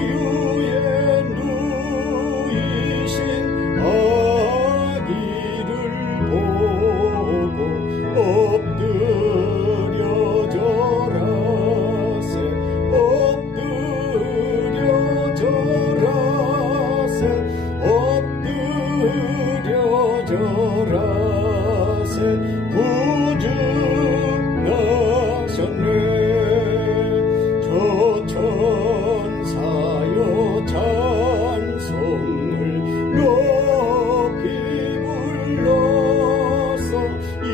구유에 누이신 아기를 보고 엎드려 절하세 엎드려 절하세 엎드려 절하세 구주 나셨네 저 천사여 찬송을 높이 불러서 이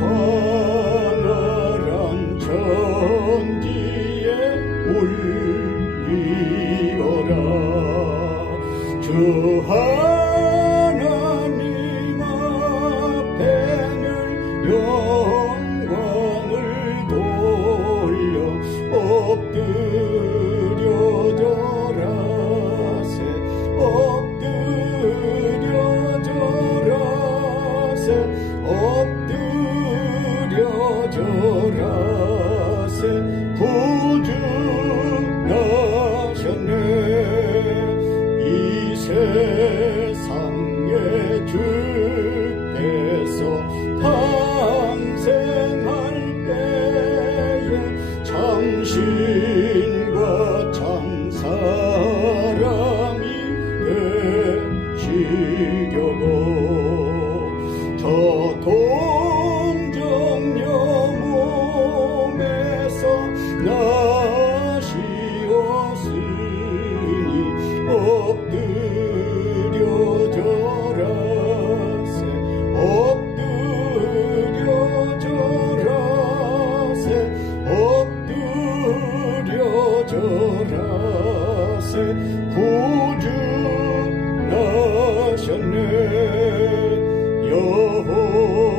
광활한 천지에 울리어라 주 하나님 앞에는 영광을 돌려 엎드려 절하세 엎드려 절하세 엎드려 절하세 구주 나셨네 이 세상에 주께서 탄생할 때에 참신과 참사람이 되시려고 저 동정녀 몸에서 나시었으니 엎드려 절하세 엎드려 절하세 엎드려 절하세 구주 나셨네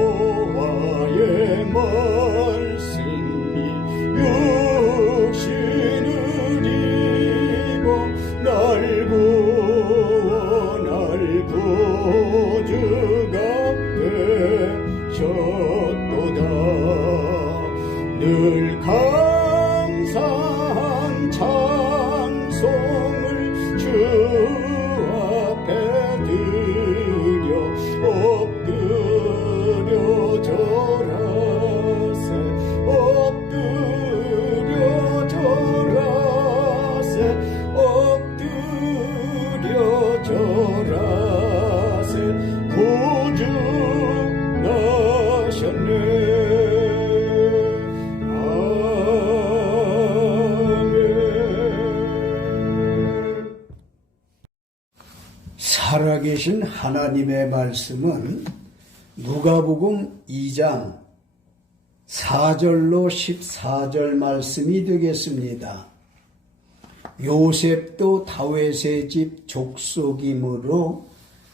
여호와의 말씀이 육신을 입어 날 구원할 구주가 되셨도다 늘 감사한 찬송을 주 앞에 드려 엎드려 절하세 엎드려 절하세 엎드려 절하세 구주 나셨네 살아계신 하나님의 말씀은 누가복음 2장 4절로 14절 말씀이 되겠습니다. 요셉도 다윗의 집 족속이므로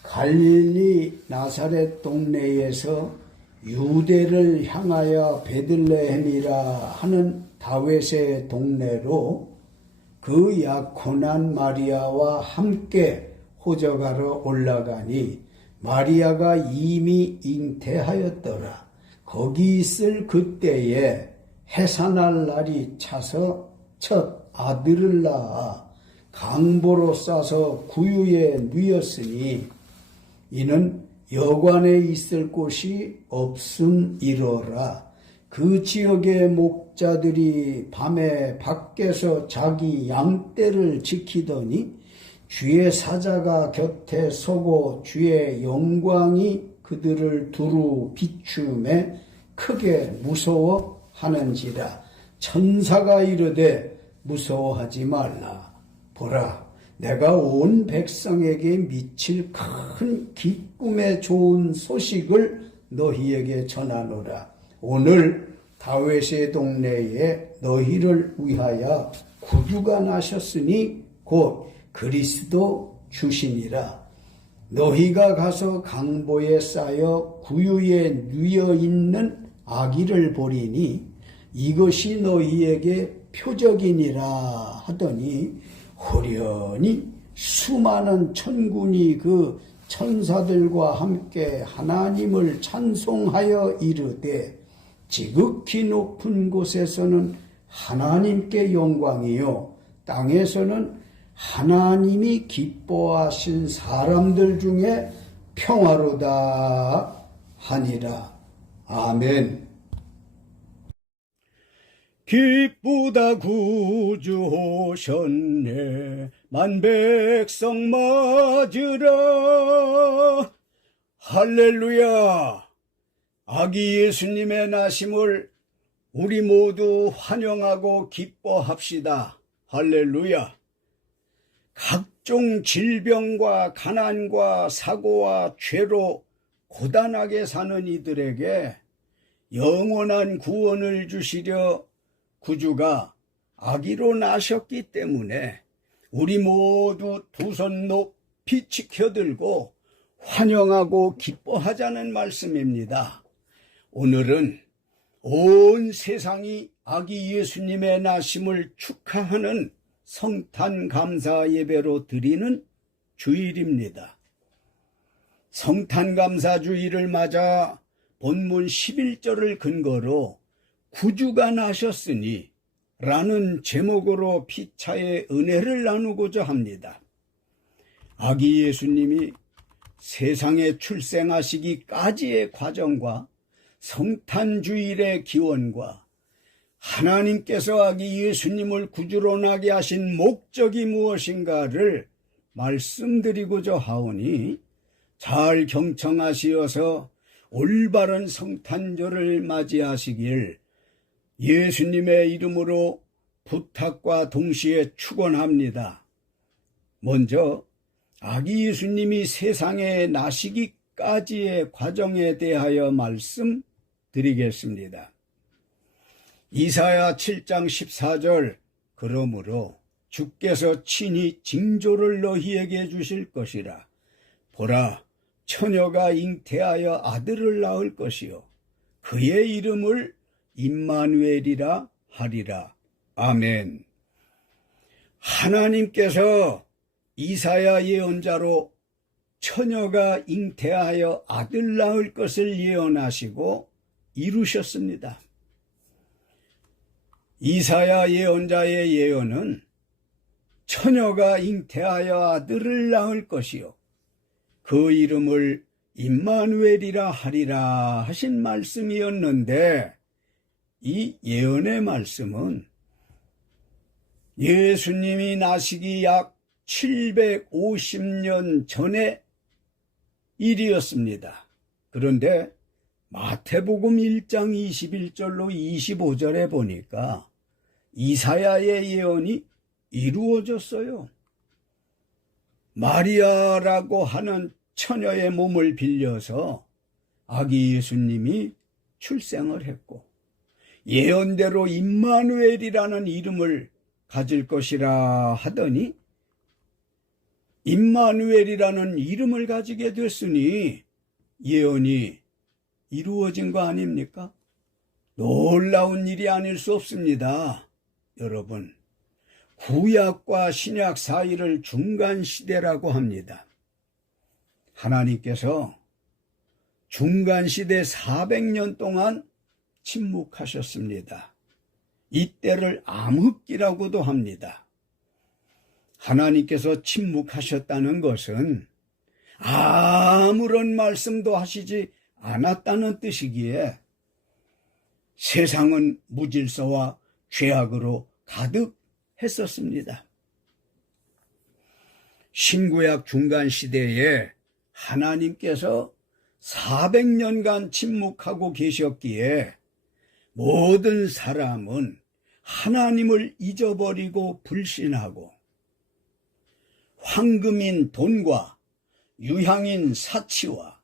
갈릴리 나사렛 동네에서 유대를 향하여 베들레헴이라 하는 다윗의 동네로 그 약혼한 마리아와 함께 호적하러 올라가니 마리아가 이미 잉태하였더라. 거기 있을 그때에 해산할 날이 차서 첫 아들을 낳아 강보로 싸서 구유에 누였으니 이는 여관에 있을 곳이 없음이로라. 그 지역의 목자들이 밤에 밖에서 자기 양떼를 지키더니 주의 사자가 곁에 서고 주의 영광이 그들을 두루 비추매 크게 무서워하는지라. 천사가 이르되 무서워하지 말라. 보라, 내가 온 백성에게 미칠 큰 기쁨의 좋은 소식을 너희에게 전하노라. 오늘 다윗의 동네에 너희를 위하여 구주가 나셨으니 곧 그리스도 주시니라. 너희가 가서 강보에 쌓여 구유에 누여 있는 아기를 보리니 이것이 너희에게 표적이니라 하더니 호련히 수많은 천군이 그 천사들과 함께 하나님을 찬송하여 이르되 지극히 높은 곳에서는 하나님께 영광이요 땅에서는 하나님이 기뻐하신 사람들 중에 평화로다 하니라. 아멘. 기쁘다 구주 오셨네 만백성 맞으라. 할렐루야. 아기 예수님의 나심을 우리 모두 환영하고 기뻐합시다. 할렐루야. 각종 질병과 가난과 사고와 죄로 고단하게 사는 이들에게 영원한 구원을 주시려 구주가 아기로 나셨기 때문에 우리 모두 두 손 높이 치켜들고 환영하고 기뻐하자는 말씀입니다. 오늘은 온 세상이 아기 예수님의 나심을 축하하는 성탄 감사 예배로 드리는 주일입니다. 성탄 감사 주일을 맞아 본문 11절을 근거로 구주가 나셨으니 라는 제목으로 피차의 은혜를 나누고자 합니다. 아기 예수님이 세상에 출생하시기까지의 과정과 성탄주일의 기원과 하나님께서 아기 예수님을 구주로 나게 하신 목적이 무엇인가를 말씀드리고자 하오니 잘 경청하시어서 올바른 성탄절을 맞이하시길 예수님의 이름으로 부탁과 동시에 축원합니다. 먼저 아기 예수님이 세상에 나시기까지의 과정에 대하여 말씀드리겠습니다. 이사야 7장 14절 그러므로 주께서 친히 징조를 너희에게 주실 것이라. 보라, 처녀가 잉태하여 아들을 낳을 것이요 그의 이름을 임마누엘이라 하리라. 아멘. 하나님께서 이사야 예언자로 처녀가 잉태하여 아들 낳을 것을 예언하시고 이루셨습니다. 이사야 예언자의 예언은 처녀가 잉태하여 아들을 낳을 것이요 그 이름을 임마누엘이라 하리라 하신 말씀이었는데 이 예언의 말씀은 예수님이 나시기 약 750년 전의 일이었습니다. 그런데 마태복음 1장 21절로 25절에 보니까 이사야의 예언이 이루어졌어요. 마리아라고 하는 처녀의 몸을 빌려서 아기 예수님이 출생을 했고 예언대로 임마누엘이라는 이름을 가질 것이라 하더니 임마누엘이라는 이름을 가지게 됐으니 예언이 이루어진 거 아닙니까? 놀라운 일이 아닐 수 없습니다. 여러분, 구약과 신약 사이를 중간시대라고 합니다. 하나님께서 중간시대 400년 동안 침묵하셨습니다. 이때를 암흑기라고도 합니다. 하나님께서 침묵하셨다는 것은 아무런 말씀도 하시지 않았다는 뜻이기에 세상은 무질서와 죄악으로 가득했었습니다. 신구약 중간시대에 하나님께서 400년간 침묵하고 계셨기에 모든 사람은 하나님을 잊어버리고 불신하고 황금인 돈과 유향인 사치와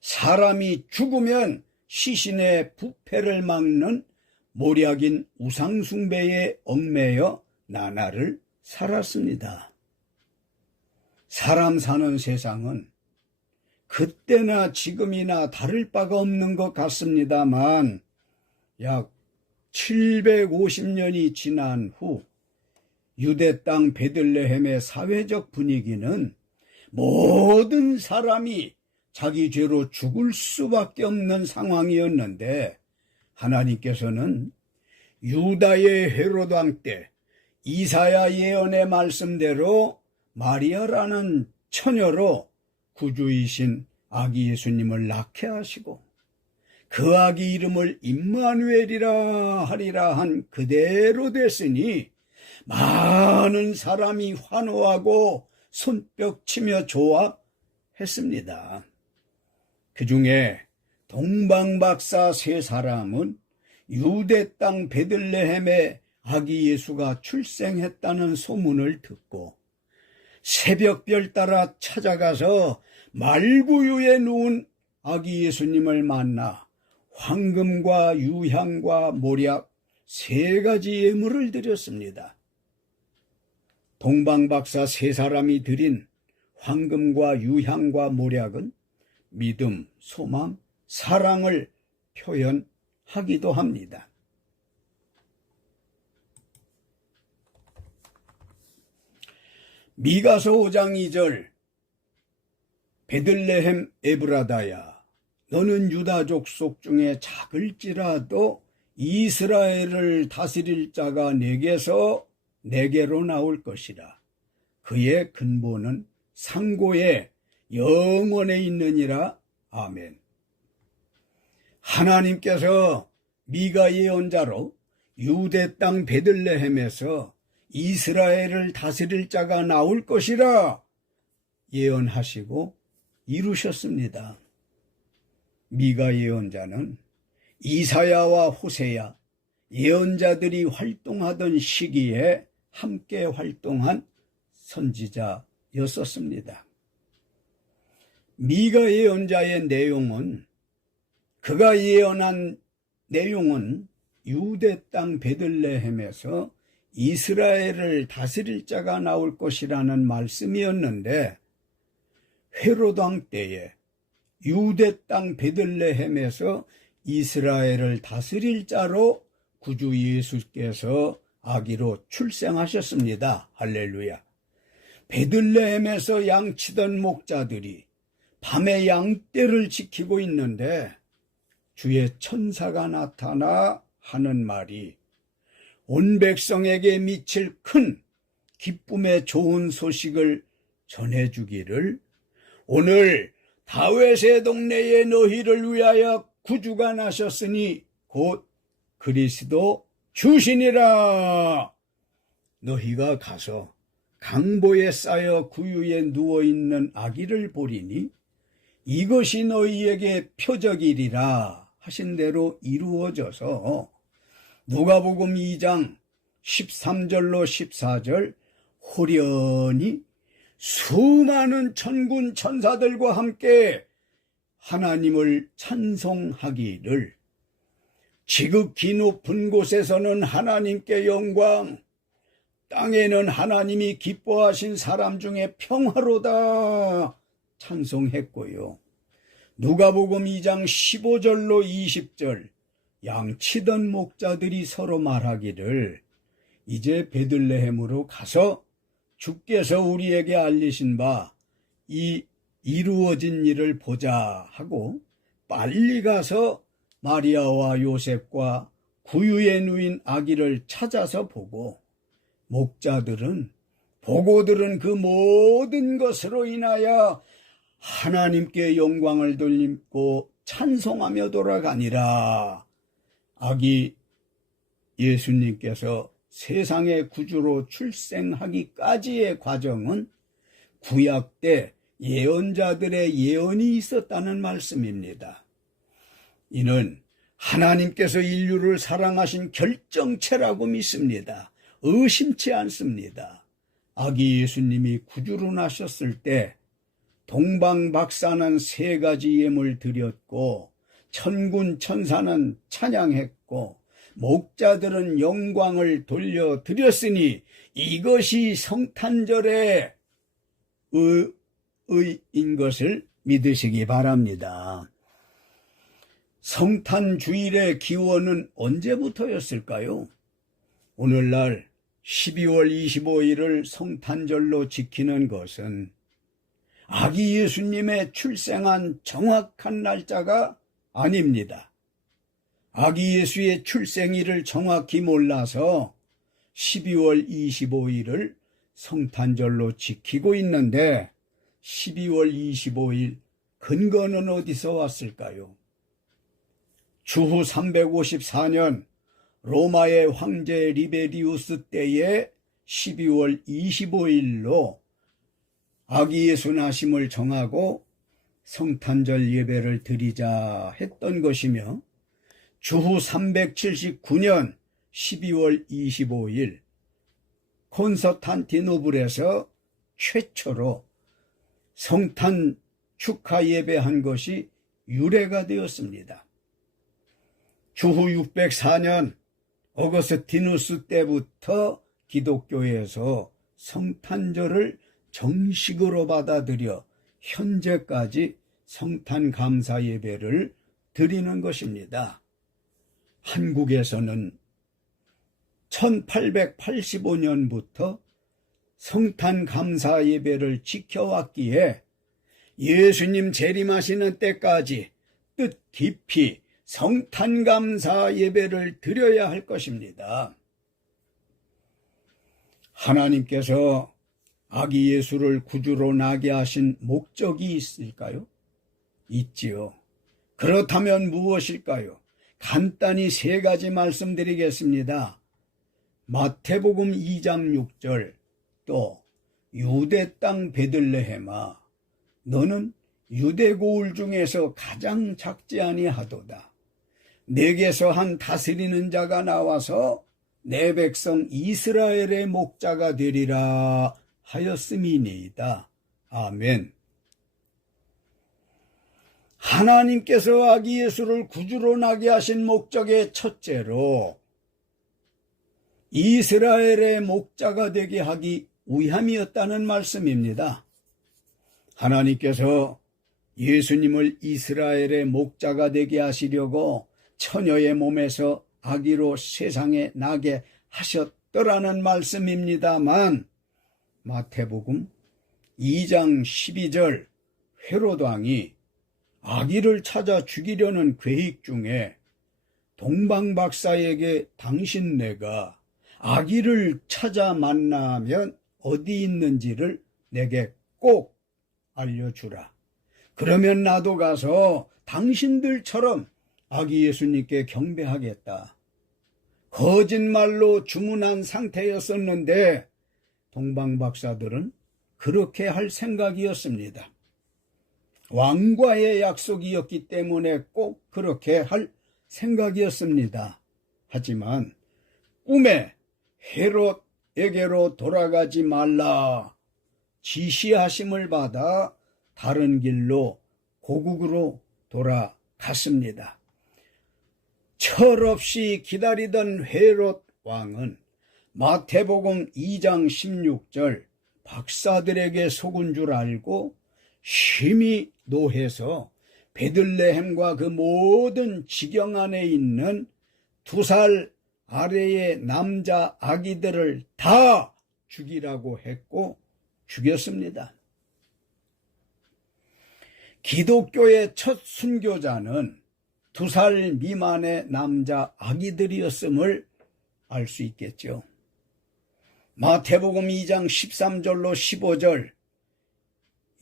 사람이 죽으면 시신의 부패를 막는 모략인 우상숭배에 얽매여 나날을 살았습니다. 사람 사는 세상은 그때나 지금이나 다를 바가 없는 것 같습니다만 약 750년이 지난 후 유대 땅 베들레헴의 사회적 분위기는 모든 사람이 자기 죄로 죽을 수밖에 없는 상황이었는데 하나님께서는 유다의 헤롯 왕 때 이사야 예언의 말씀대로 마리아라는 처녀로 구주이신 아기 예수님을 낳게 하시고 그 아기 이름을 임마누엘이라 하리라 한 그대로 됐으니 많은 사람이 환호하고 손뼉치며 좋아했습니다. 그 중에 동방박사 세 사람은 유대 땅 베들레헴에 아기 예수가 출생했다는 소문을 듣고 새벽별 따라 찾아가서 말구유에 누운 아기 예수님을 만나 황금과 유향과 모략 세 가지 예물을 드렸습니다. 동방박사 세 사람이 드린 황금과 유향과 모략은 믿음, 소망, 사랑을 표현하기도 합니다. 미가서 5장 2절 베들레헴 에브라다야 너는 유다 족속 중에 작을지라도 이스라엘을 다스릴 자가 내게로 나올 것이라. 그의 근본은 상고에 영원에 있느니라. 아멘. 하나님께서 미가 예언자로 유대 땅 베들레헴에서 이스라엘을 다스릴 자가 나올 것이라 예언하시고 이루셨습니다. 미가 예언자는 이사야와 호세야 예언자들이 활동하던 시기에 함께 활동한 선지자였었습니다. 미가 예언자의 내용은 그가 예언한 내용은 유대 땅 베들레헴에서 이스라엘을 다스릴 자가 나올 것이라는 말씀이었는데 헤롯 왕 때에 유대 땅 베들레헴에서 이스라엘을 다스릴 자로 구주 예수께서 아기로 출생하셨습니다. 할렐루야. 베들레헴에서 양치던 목자들이 밤에 양떼를 지키고 있는데 주의 천사가 나타나 하는 말이 온 백성에게 미칠 큰 기쁨의 좋은 소식을 전해주기를 오늘 다윗의 동네에 너희를 위하여 구주가 나셨으니 곧 그리스도 주시니라. 너희가 가서 강보에 쌓여 구유에 누워있는 아기를 보리니 이것이 너희에게 표적이리라 하신 대로 이루어져서 누가복음 2장 13절로 14절 호련히 수많은 천군 천사들과 함께 하나님을 찬송하기를 지극히 높은 곳에서는 하나님께 영광, 땅에는 하나님이 기뻐하신 사람 중에 평화로다 찬송했고요. 누가복음 2장 15절로 20절 양치던 목자들이 서로 말하기를 이제 베들레헴으로 가서 주께서 우리에게 알리신 바 이 이루어진 일을 보자 하고 빨리 가서 마리아와 요셉과 구유에 누인 아기를 찾아서 보고 목자들은 보고 들은 그 모든 것으로 인하여 하나님께 영광을 돌리고 찬송하며 돌아가니라. 아기 예수님께서 세상의 구주로 출생하기까지의 과정은 구약 때 예언자들의 예언이 있었다는 말씀입니다. 이는 하나님께서 인류를 사랑하신 결정체라고 믿습니다. 의심치 않습니다. 아기 예수님이 구주로 나셨을 때 동방박사는 세 가지 예물 드렸고 천군 천사는 찬양했고 목자들은 영광을 돌려드렸으니 이것이 성탄절의 의인 것을 믿으시기 바랍니다. 성탄 주일의 기원은 언제부터였을까요? 오늘날 12월 25일을 성탄절로 지키는 것은 아기 예수님의 출생한 정확한 날짜가 아닙니다. 아기 예수의 출생일을 정확히 몰라서 12월 25일을 성탄절로 지키고 있는데 12월 25일 근거는 어디서 왔을까요? 주후 354년 로마의 황제 리베리우스 때에 12월 25일로 아기 예수 나심을 정하고 성탄절 예배를 드리자 했던 것이며, 주후 379년 12월 25일 콘스탄티노플에서 최초로 성탄 축하 예배한 것이 유래가 되었습니다. 주후 604년 어거스티누스 때부터 기독교에서 성탄절을 정식으로 받아들여 현재까지 성탄 감사 예배를 드리는 것입니다. 한국에서는 1885년부터 성탄 감사 예배를 지켜왔기에 예수님 재림하시는 때까지 뜻깊이 성탄 감사 예배를 드려야 할 것입니다. 하나님께서 아기 예수를 구주로 나게 하신 목적이 있을까요? 있지요. 그렇다면 무엇일까요? 간단히 세 가지 말씀드리겠습니다. 마태복음 2장 6절, 또 유대 땅 베들레헴아 너는 유대 고을 중에서 가장 작지 아니하도다. 내게서 한 다스리는 자가 나와서 내 백성 이스라엘의 목자가 되리라 하였음이니이다. 아멘. 하나님께서 아기 예수를 구주로 나게 하신 목적의 첫째로 이스라엘의 목자가 되게 하기 위함이었다는 말씀입니다. 하나님께서 예수님을 이스라엘의 목자가 되게 하시려고 처녀의 몸에서 아기로 세상에 나게 하셨더라는 말씀입니다만, 마태복음 2장 12절 헤롯 왕이 아기를 찾아 죽이려는 계획 중에 동방박사에게 당신 내가 아기를 찾아 만나면 어디 있는지를 내게 꼭 알려주라. 그러면 나도 가서 당신들처럼 아기 예수님께 경배하겠다. 거짓말로 주문한 상태였었는데 동방박사들은 그렇게 할 생각이었습니다. 왕과의 약속이었기 때문에 꼭 그렇게 할 생각이었습니다. 하지만 꿈에 헤롯에게로 돌아가지 말라 지시하심을 받아 다른 길로 고국으로 돌아갔습니다. 철없이 기다리던 헤롯 왕은 마태복음 2장 16절 박사들에게 속은 줄 알고 심히 노해서 베들레헴과 그 모든 지경 안에 있는 2살 아래의 남자 아기들을 다 죽이라고 했고 죽였습니다. 기독교의 첫 순교자는 2살 미만의 남자 아기들이었음을 알 수 있겠죠. 마태복음 2장 13절로 15절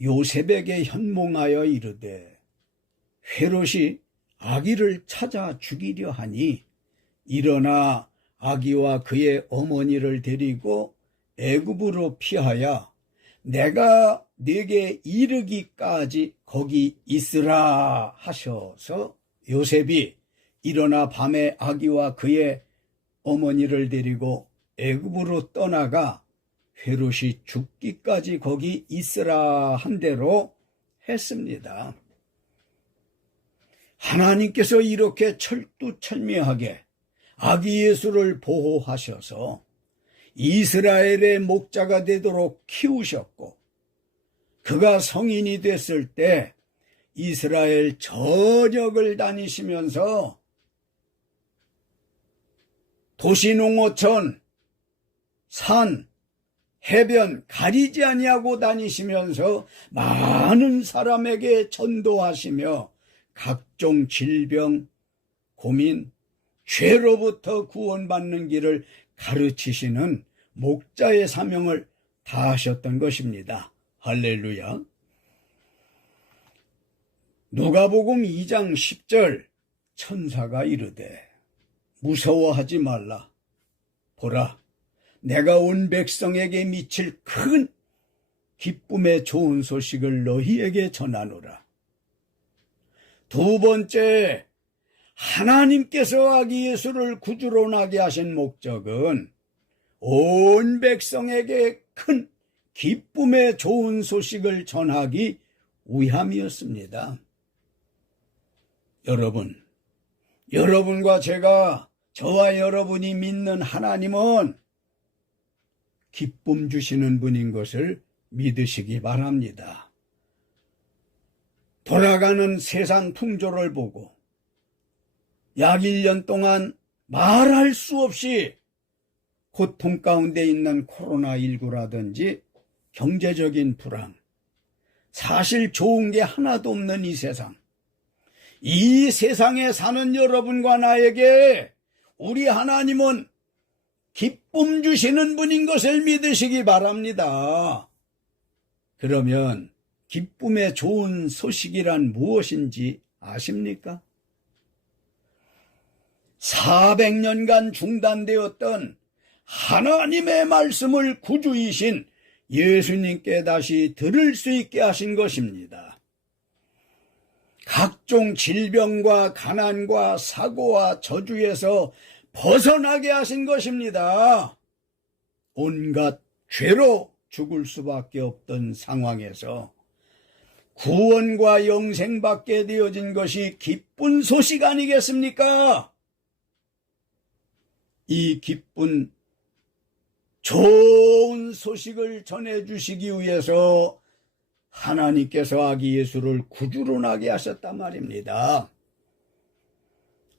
요셉에게 현몽하여 이르되 헤롯이 아기를 찾아 죽이려 하니 일어나 아기와 그의 어머니를 데리고 애굽으로 피하여 내가 네게 이르기까지 거기 있으라 하셔서 요셉이 일어나 밤에 아기와 그의 어머니를 데리고 애굽으로 떠나가 헤롯이 죽기까지 거기 있으라 한 대로 했습니다. 하나님께서 이렇게 철두철미하게 아기 예수를 보호하셔서 이스라엘의 목자가 되도록 키우셨고, 그가 성인이 됐을 때 이스라엘 전역을 다니시면서 도시 농어촌 산 해변 가리지 아니하고 다니시면서 많은 사람에게 전도하시며 각종 질병, 고민, 죄로부터 구원받는 길을 가르치시는 목자의 사명을 다하셨던 것입니다. 할렐루야. 누가복음 2장 10절 천사가 이르되 무서워하지 말라. 보라, 내가 온 백성에게 미칠 큰 기쁨의 좋은 소식을 너희에게 전하노라. 두 번째, 하나님께서 아기 예수를 구주로 나게 하신 목적은 온 백성에게 큰 기쁨의 좋은 소식을 전하기 위함이었습니다. 여러분과 저와 여러분이 믿는 하나님은 기쁨 주시는 분인 것을 믿으시기 바랍니다. 돌아가는 세상 풍조를 보고 약 1년 동안 말할 수 없이 고통 가운데 있는 코로나19라든지 경제적인 불황, 사실 좋은 게 하나도 없는 이 세상, 이 세상에 사는 여러분과 나에게 우리 하나님은 기쁨 주시는 분인 것을 믿으시기 바랍니다. 그러면 기쁨의 좋은 소식이란 무엇인지 아십니까? 400년간 중단되었던 하나님의 말씀을 구주이신 예수님께 다시 들을 수 있게 하신 것입니다. 각종 질병과 가난과 사고와 저주에서 벗어나게 하신 것입니다. 온갖 죄로 죽을 수밖에 없던 상황에서 구원과 영생받게 되어진 것이 기쁜 소식 아니겠습니까? 이 기쁜 좋은 소식을 전해주시기 위해서 하나님께서 아기 예수를 구주로 나게 하셨단 말입니다.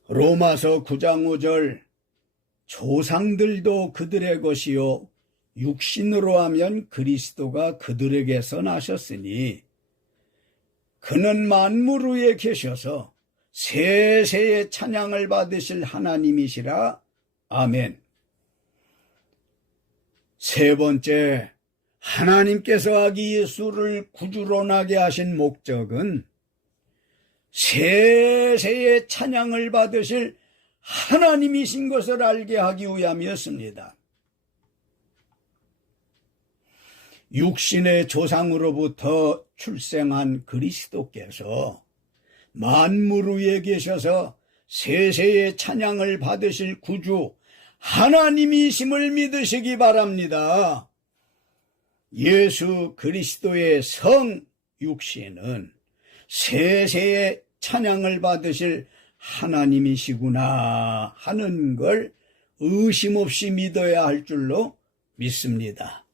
로마서 9장 5절, 조상들도 그들의 것이요 육신으로 하면 그리스도가 그들에게서 나셨으니 그는 만물 위에 계셔서 세세의 찬양을 받으실 하나님이시라. 아멘. 세 번째, 하나님께서 아기 예수를 구주로 나게 하신 목적은 세세의 찬양을 받으실 하나님이신 것을 알게 하기 위함이었습니다. 육신의 조상으로부터 출생한 그리스도께서 만물 위에 계셔서 세세의 찬양을 받으실 구주 하나님이심을 믿으시기 바랍니다. 예수 그리스도의 성 육신은 세세의 찬양을 받으실 하나님이시구나 하는 걸 의심 없이 믿어야 할 줄로 믿습니다.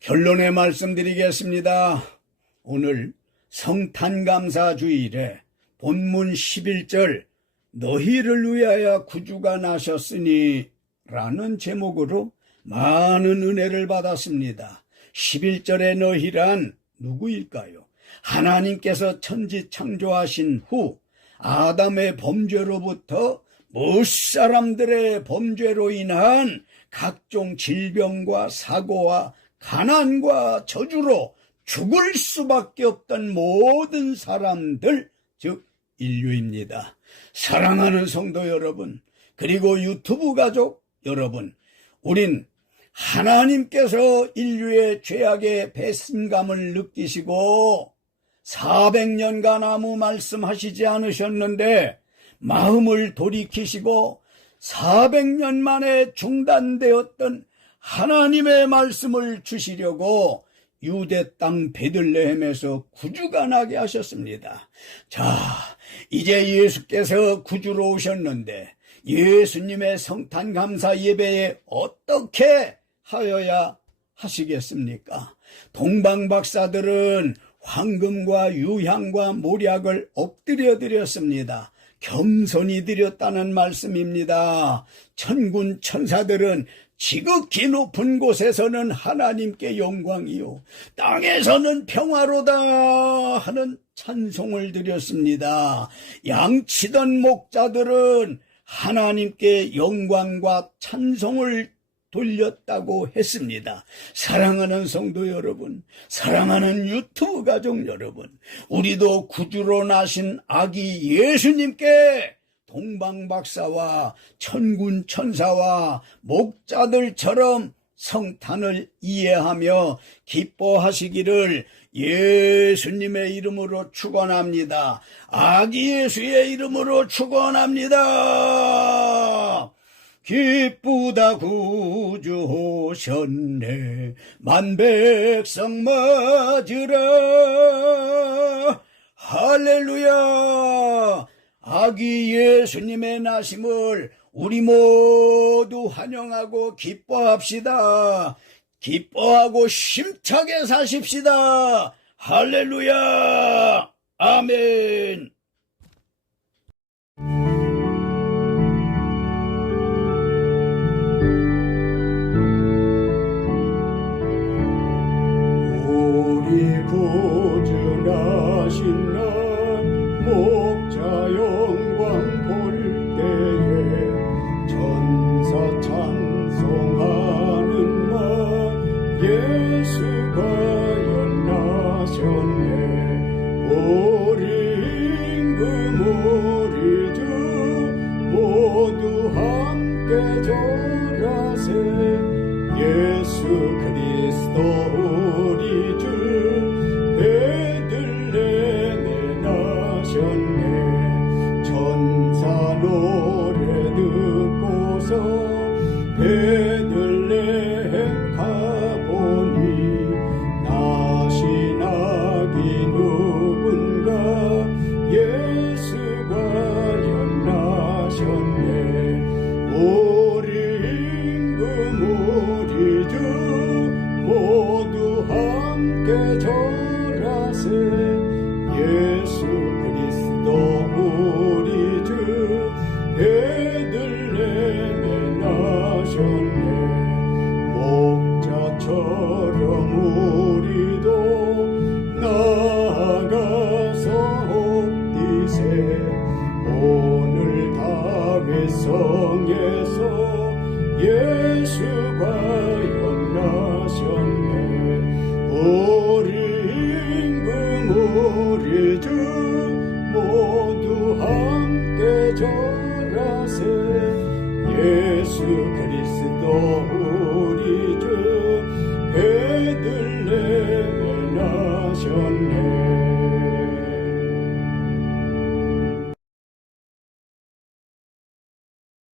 결론에 말씀드리겠습니다. 오늘 성탄감사 주일에 본문 11절 너희를 위하여 구주가 나셨으니 라는 제목으로 많은 은혜를 받았습니다. 11절의 너희란 누구일까요? 하나님께서 천지 창조하신 후 아담의 범죄로부터 무사람들의 범죄로 인한 각종 질병과 사고와 가난과 저주로 죽을 수밖에 없던 모든 사람들, 즉 인류입니다. 사랑하는 성도 여러분, 그리고 유튜브 가족 여러분, 우린 하나님께서 인류의 죄악의 배신감을 느끼시고 400년간 아무 말씀하시지 않으셨는데 마음을 돌이키시고 400년 만에 중단되었던 하나님의 말씀을 주시려고 유대 땅 베들레헴에서 구주가 나게 하셨습니다. 자, 이제 예수께서 구주로 오셨는데 예수님의 성탄 감사 예배에 어떻게 하여야 하시겠습니까? 동방 박사들은 황금과 유향과 모략을 엎드려 드렸습니다. 겸손히 드렸다는 말씀입니다. 천군 천사들은 지극히 높은 곳에서는 하나님께 영광이요 땅에서는 평화로다 하는 찬송을 드렸습니다. 양치던 목자들은 하나님께 영광과 찬송을 돌렸다고 했습니다. 사랑하는 성도 여러분, 사랑하는 유튜브 가족 여러분, 우리도 구주로 나신 아기 예수님께 동방박사와 천군 천사와 목자들처럼 성탄을 이해하며 기뻐하시기를 예수님의 이름으로 축원합니다. 아기 예수의 이름으로 축원합니다. 기쁘다 구주 오셨네, 만백성 맞으라. 할렐루야. 아기 예수님의 나심을 우리 모두 환영하고 기뻐합시다. 기뻐하고 힘차게 사십시다. 할렐루야. 아멘. 우리 구주나신 날 목자 영광 볼 때에 천사 찬송하는 날 예수가 연나셨네. 우리 임금 우리 주 모두 함께 절하세. 예수 그리스도 우리 주 베들레헴에 나셨네. 천사 노래 듣고서 베들레헴 가보니 나신 아기 누군가 예수가 연나셨네. 우리 임금 우리 주 모두 함께 절하세. 예수 그리스도 우리 주 베들레헴에 나셨네. 목자처럼 우리도 나아가서 옵디세. 오늘 다윗 성에서 예수가 연나셨네. 우리 임금 우리 주 모두 함께 절하세. 예수 그리스도